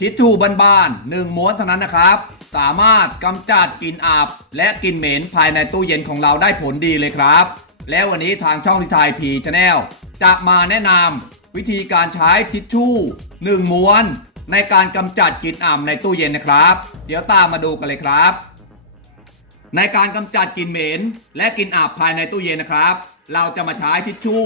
ทิชชู่บานๆหนึ่งม้วนเท่านั้นนะครับ สามารถกำจัดกลิ่นอับและกลิ่นเหม็นภายในตู้เย็นของเราได้ผลดีเลยครับ และวันนี้ทางช่องทิทายพีชาแนลจะมาแนะนำวิธีการใช้ทิชชู่หนึ่งม้วน ในการกำจัดกลิ่นอับในตู้เย็นนะครับ เดี๋ยวตามมาดูกันเลยครับ ในการกำจัดกลิ่นเหม็นและกลิ่นอับภายในตู้เย็นนะครับ เราจะมาใช้ทิชชู่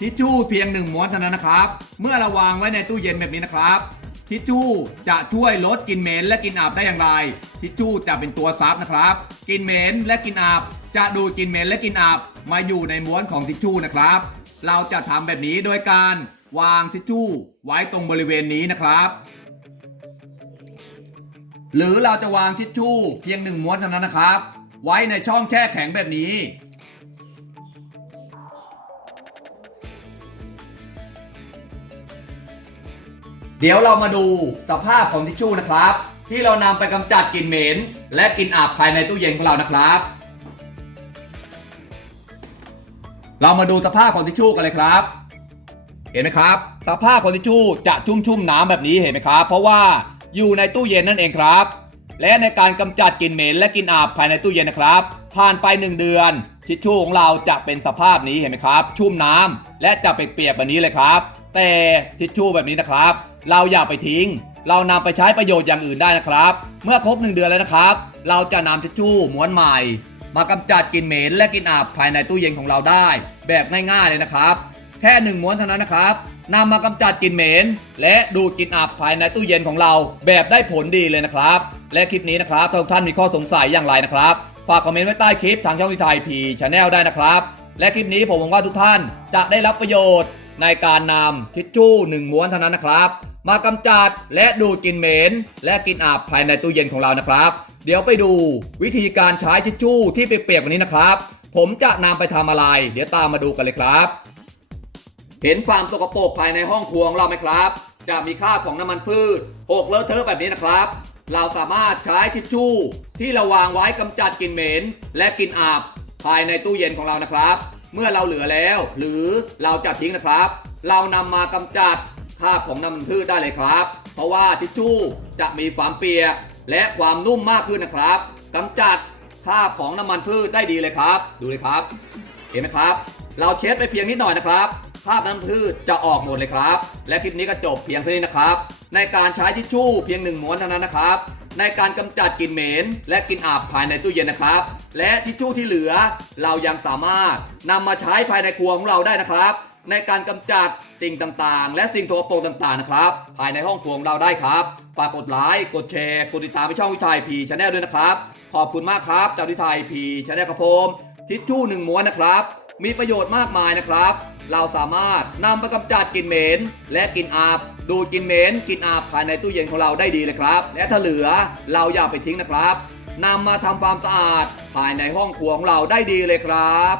ทิชชู่เพียงหนึ่งม้วนเท่านั้นนะครับ เมื่อเราวางไว้ในตู้เย็นแบบนี้นะครับ ทิชชู่จะช่วยลดกลิ่นเหม็นและกลิ่นอับได้อย่างไร ทิชชู่จะเป็นตัวซับนะครับกลิ่นเหม็นและกลิ่นอับจะดูดกลิ่นเหม็นและกลิ่นอับมาอยู่ในม้วนของทิชชู่นะครับ เราจะทำแบบนี้โดยการวางทิชชู่ไว้ตรงบริเวณนี้นะครับ หรือเราจะวางทิชชู่เพียงหนึ่งม้วนเท่านั้นนะครับ ไว้ในช่องแช่แข็งแบบนี้ เดี๋ยวเรามาดูสภาพของทิชชู่นะครับ ที่เรานำไปกำจัดกลิ่นเหม็น และกลิ่นอับภายในตู้เย็นของเรานะครับ เรามาดูสภาพของทิชชู่กันเลยครับ เห็นไหมครับ สภาพของทิชชู่จะชุ่มชุ่มๆน้ำแบบนี้เห็นไหมครับ เพราะว่าอยู่ในตู้เย็นนั่นเองครับ และในการกำจัดกลิ่นเหม็นและกลิ่นอับภายในตู้เย็นนะครับ ผ่านไป 1 เดือน ทิชชู่ของเราจะเป็นสภาพนี้เห็นไหมครับ ชุ่มน้ำและจะเปียกๆแบบนี้เลยครับ แต่ทิชชู่แบบนี้นะครับ เราอย่าไปทิ้ง เรานำไปใช้ประโยชน์อย่างอื่นได้นะครับ เมื่อครบ 1 เดือนแล้วนะครับ เราจะนำทิชชู่ม้วนใหม่ มากำจัดกลิ่นเหม็นและกลิ่นอับภายในตู้เย็นของเราได้ แบบง่ายๆเลยนะครับ แค่หนึ่งม้วนเท่านั้นนะครับนำมากำจัดกลิ่นเหม็นและดูดกลิ่นอับภายในตู้เย็นของเราแบบได้ผลดีเลยนะครับ และคลิปนี้นะครับถ้าทุกท่านมีข้อสงสัยอย่างไรนะครับฝากคอมเมนต์ไว้ใต้คลิปทางช่องวิทยพีชาแนลได้นะครับ และคลิปนี้ผมหวังว่าทุกท่านจะได้รับประโยชน์ในการนำทิชชู่หนึ่งม้วนเท่านั้นนะครับ มากำจัดและดูดกลิ่นเหม็นและกลิ่นอับภายในตู้เย็นของเรานะครับ เดี๋ยวไปดูวิธีการใช้ทิชชู่ที่เปียกๆแบบนี้นะครับ ผมจะนำไปทำอะไร เดี๋ยวตามมาดูกันเลยครับ เห็นฟาร์มสกปรกภายในห้องครัวของเราไหมครับ จะมีคราบของน้ำมันพืชหกเลอะเทอะแบบนี้นะครับ เราสามารถใช้ทิชชู่ที่เราวางไว้กำจัดกลิ่นเหม็นและกลิ่นอับภายในตู้เย็นของเรานะครับ เมื่อเราเหลือแล้ว หรือเราจะทิ้งนะครับ เรานำมากำจัด คราบของน้ำมันพืชได้เลยครับ เพราะว่าทิชชู่จะมีความเปียก และความนุ่มมากขึ้นนะครับกำจัดคราบของน้ำมันพืชได้ดีเลยครับ ดูเลยครับ เห็นไหมครับ เราเช็ดไปเพียงนิดหน่อยนะครับภาพน้ำพืชจะออกหมดเลยครับ และคลิปนี้ก็จบเพียงเท่านี้นะครับ ในการใช้ทิชชู่เพียงหนึ่งม้วนเท่านั้นนะครับในการกำจัดกลิ่นเหม็นและกลิ่นอับภายในตู้เย็นนะครับ และทิชชู่ที่เหลือ เรายังสามารถนำมาใช้ภายในครัวของเราได้นะครับ ในการกำจัดสิ่งต่างๆ และสิ่งโทรโปรกต่างๆนะครับ ภายในห้องครัวของเราได้ครับ ฝากกดไลค์กดแชร์ กดติดตามไปช่องวิทยพีชาแนลด้วยนะครับ ขอบคุณมากครับจากวิทยพีชาแนลครับผมทิชชู่หนึ่งม้วนนะครับ มีประโยชน์มากมายนะครับ เราสามารถนำไปกำจัดกลิ่นเหม็นและกลิ่นอับดูดกลิ่นเหม็นกลิ่นอับภายในตู้เย็นของเราได้ดีเลยครับ และถ้าเหลือเราอย่าไปทิ้งนะครับนำมาทำความสะอาดภายในห้องครัวของเราได้ดีเลยครับ